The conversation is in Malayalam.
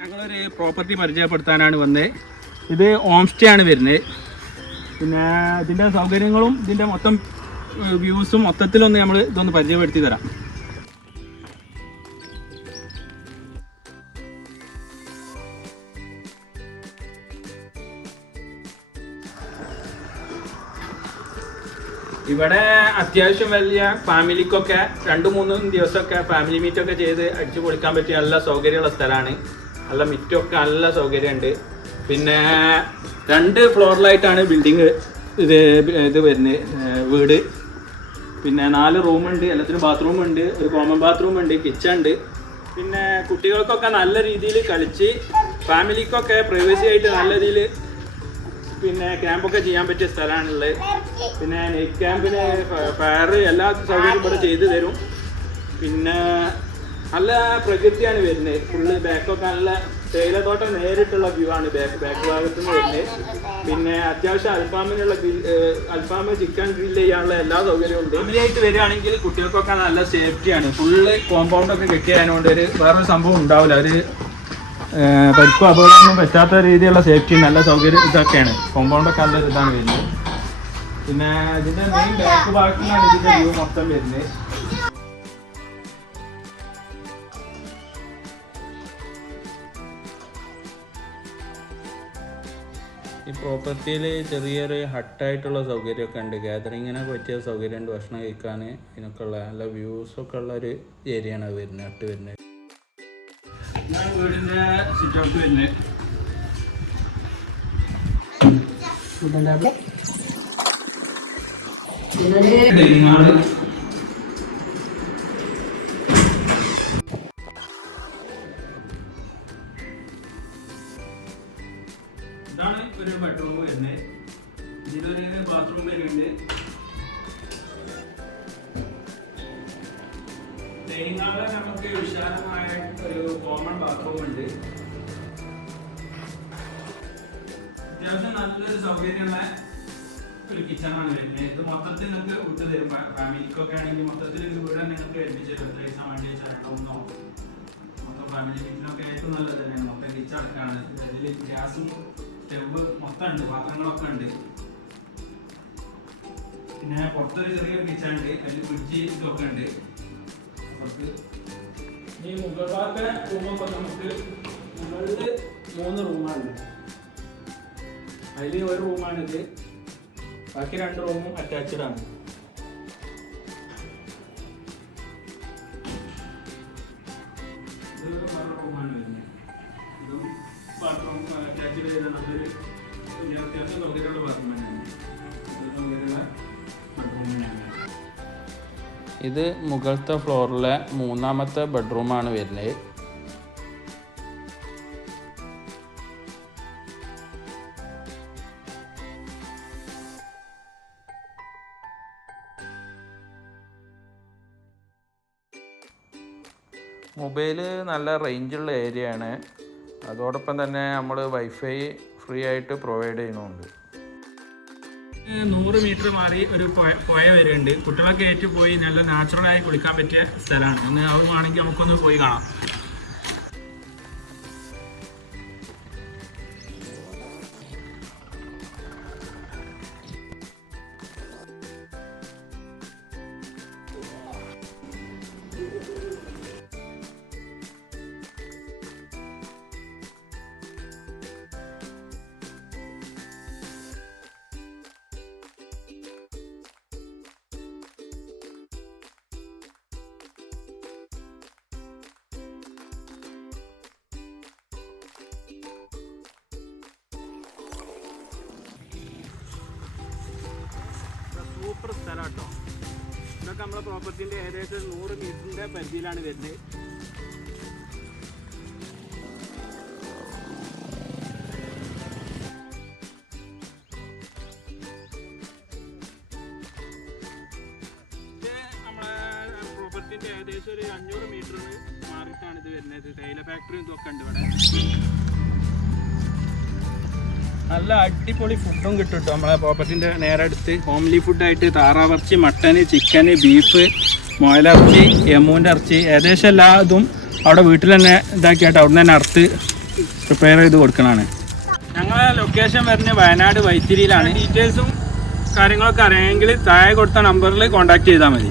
ഞങ്ങളൊരു പ്രോപ്പർട്ടി പരിചയപ്പെടുത്താനാണ് വന്നത് ഇത് ഹോം സ്റ്റേ ആണ് വരുന്നത്. പിന്നെ ഇതിന്റെ സൗകര്യങ്ങളും ഇതിന്റെ മൊത്തം വ്യൂസും മൊത്തത്തിലൊന്ന് നമ്മൾ ഇതൊന്ന് പരിചയപ്പെടുത്തി തരാം. ഇവിടെ അത്യാവശ്യം വലിയ ഫാമിലിക്കൊക്കെ രണ്ടു മൂന്നും ദിവസമൊക്കെ ഫാമിലി മീറ്റൊക്കെ ചെയ്ത് അടിച്ചു പൊളിക്കാൻ പറ്റിയ നല്ല സൗകര്യമുള്ള സ്ഥലമാണ്. നല്ല മിറ്റൊക്കെ നല്ല സൗകര്യമുണ്ട് പിന്നെ രണ്ട് ഫ്ലോറിലായിട്ടാണ് ബിൽഡിങ് ഇത് ഇത് വരുന്നത് വീട്. പിന്നെ നാല് റൂമുണ്ട് എല്ലാത്തിനും ബാത്റൂം ഉണ്ട് ഒരു കോമൺ ബാത്റൂം ഉണ്ട് കിച്ചൺ ഉണ്ട്. പിന്നെ കുട്ടികൾക്കൊക്കെ നല്ല രീതിയിൽ കളിച്ച് ഫാമിലിക്കൊക്കെ പ്രൈവസി ആയിട്ട് നല്ല രീതിയിൽ പിന്നെ ക്യാമ്പൊക്കെ ചെയ്യാൻ പറ്റിയ സ്ഥലമാണുള്ളത് പിന്നെ നൈറ്റ് ക്യാമ്പിന് ഫയർ എല്ലാ സൗകര്യവും ഇവിടെ ചെയ്തു തരും. പിന്നെ നല്ല പ്രകൃതിയാണ് വരുന്നത്. ഫുള്ള് ബാക്കൊക്കെ നല്ല തേയിലത്തോട്ടം നേരിട്ടുള്ള വ്യൂ ആണ് ബാക്ക് ബാക്ക് ഭാഗത്ത് നിന്ന് വരുന്നത്. പിന്നെ അത്യാവശ്യം അൽഫാമിനുള്ള ഗ്രിൽ അൽഫാം ചിക്കൻ ഗ്രില്ല് ചെയ്യാനുള്ള എല്ലാ സൗകര്യവും ഉണ്ട്. ഫാമിലിയായിട്ട് വരികയാണെങ്കിൽ കുട്ടികൾക്കൊക്കെ നല്ല സേഫ്റ്റിയാണ് ഫുള്ള് കോമ്പൗണ്ടൊക്കെ കെട്ടിയതിനോണ്ട് ഒരു വേറൊരു സംഭവം ഉണ്ടാവില്ല. ഒരു പരിക്കോ അപകടമൊന്നും പറ്റാത്ത രീതിയിലുള്ള സേഫ്റ്റി നല്ല സൗകര്യം ഇതൊക്കെയാണ്. കോമ്പൗണ്ടൊക്കെ നല്ല ഒരു ഇതാണ് വരുന്നത്. പിന്നെ ഇതിന്റെ മെയിൻ ബാക്ക് ഭാഗത്തുനിന്നാണ് ഇതിന്റെ വ്യൂ മൊത്തം വരുന്നത്. ഈ പ്രോപ്പർട്ടിയിൽ ചെറിയൊരു ഹട്ടായിട്ടുള്ള സൗകര്യമൊക്കെ ഉണ്ട്. ഗ്യാതറിങ്ങിനൊക്കെ പറ്റിയ സൗകര്യമുണ്ട് ഭക്ഷണം കഴിക്കാൻ ഇതിനൊക്കെ ഉള്ള നല്ല വ്യൂസൊക്കെ ഉള്ള ഒരു ഏരിയയാണ് ആണ് വരുന്നത് ഹട്ട് വരുന്നത്. ഞാൻ വീടിന്റെ സിറ്റ് ഔട്ട് വരുന്നത് ഇതാണ് ബെഡ്റൂം വരുന്നത് ഇതിലൊരു ബാത്റൂം വരുന്നുണ്ട്. ഡൈനിങ് നമുക്ക് വിശാലമായ ഒരു കോമൺ ബാത്റൂം ഉണ്ട്. അത്യാവശ്യം നല്ലൊരു സൗകര്യമുള്ള ഒരു കിച്ചണാണ് വരുന്നത് ഇത് മൊത്തത്തിൽ നിങ്ങൾക്ക് വിട്ടു തരും. ഫാമിലിക്കൊക്കെ ആണെങ്കിൽ മൊത്തത്തിൽ ഒരു വീട് നിങ്ങൾക്ക് ഏൽപ്പിച്ചു തരും എത്ര ദിവസം വേണ്ടി വെച്ചാൽ രണ്ടോ മൊത്തം ഫാമിലി കിച്ചണൊക്കെ ഏറ്റവും നല്ലത് തന്നെയാണ്. മൊത്തം കിച്ചടക്കാണ് അതിൽ ഗ്യാസും സ്റ്റവ് മൊത്തം ഉണ്ട് പാത്രങ്ങളൊക്കെ ഉണ്ട്. പിന്നെ പുറത്തൊരു ചെറിയൊരു കിച്ചൺ ഉണ്ട് അതിൽ ഫ്രിഡ്ജ് ഇതൊക്കെ ഉണ്ട്. നമുക്ക് ഈ മുഗൾ ഭാഗത്തെ റൂമൊക്കെ നമുക്ക് മുകളിൽ മൂന്ന് റൂമാണ്. അതിൽ ഒരു റൂമാണിത്. ബാക്കി രണ്ട് റൂമും അറ്റാച്ച്ഡ് ആണ്. ഇത് വേറെ റൂമാണ് വരുന്നത്. ഇതും ബാത്റൂം അറ്റാച്ച്ഡ് ചെയ്തിട്ടുള്ളൊരു അത്യാവശ്യം സൗകര്യമുള്ള ബാത്റൂം തന്നെയാണ് ഇത് മുകളത്തെ ഫ്ലോറിലെ മൂന്നാമത്തെ ബെഡ്റൂമാണ് വരുന്നത്. മൊബൈൽ നല്ല റേഞ്ചുള്ള ഏരിയ ആണ്. അതോടൊപ്പം തന്നെ നമ്മൾ വൈഫൈ ഫ്രീ ആയിട്ട് പ്രൊവൈഡ് ചെയ്യുന്നുണ്ട്. നൂറ് മീറ്റർ മാറി ഒരു പുഴ- വരെയുണ്ട് കുട്ടികളൊക്കെ ഏറ്റു പോയി നല്ല നാച്ചുറലായി കുളിക്കാൻ പറ്റിയ സ്ഥലമാണ്. ഒന്ന് ആവുകയാണെങ്കിൽ നമുക്കൊന്ന് പോയി കാണാം. സൂപ്പർ സ്ഥലം കേട്ടോ ഇതൊക്കെ നമ്മുടെ പ്രോപ്പർട്ടിന്റെ ഏകദേശം നൂറ് മീറ്ററിന്റെ പരിധിയിലാണ് വരുന്നത്. നമ്മളെ ഏകദേശം ഒരു അഞ്ഞൂറ് മീറ്റർ മാറിയിട്ടാണ് ഇത് വരുന്നത്. തേയില ഫാക്ടറിയും ഇതൊക്കെ ഉണ്ട് ഇവിടെ. നല്ല അടിപൊളി ഫുഡും കിട്ടും നമ്മളെ പ്രോപ്പർട്ടിന്റെ നേരെ അടുത്ത് ഹോംലി ഫുഡായിട്ട് താറാവിറച്ചി മട്ടൻ ചിക്കൻ ബീഫ് മുയലിറച്ചി എമ്മൂന്റെ ഇറച്ചി. ഏകദേശം എല്ലാ ഇതും അവിടെ വീട്ടിൽ തന്നെ ഇതാക്കിയിട്ട് അവിടെ തന്നെ അറുത്ത് പ്രിപ്പയർ ചെയ്ത് കൊടുക്കണതാണ് ഞങ്ങളെ ലൊക്കേഷൻ വരുന്നത് വയനാട് വൈത്തിരിയിലാണ്. ഡീറ്റെയിൽസും കാര്യങ്ങളൊക്കെ അറിയാമെങ്കിൽ താഴെ കൊടുത്ത നമ്പറിൽ കോൺടാക്ട് ചെയ്താൽ മതി.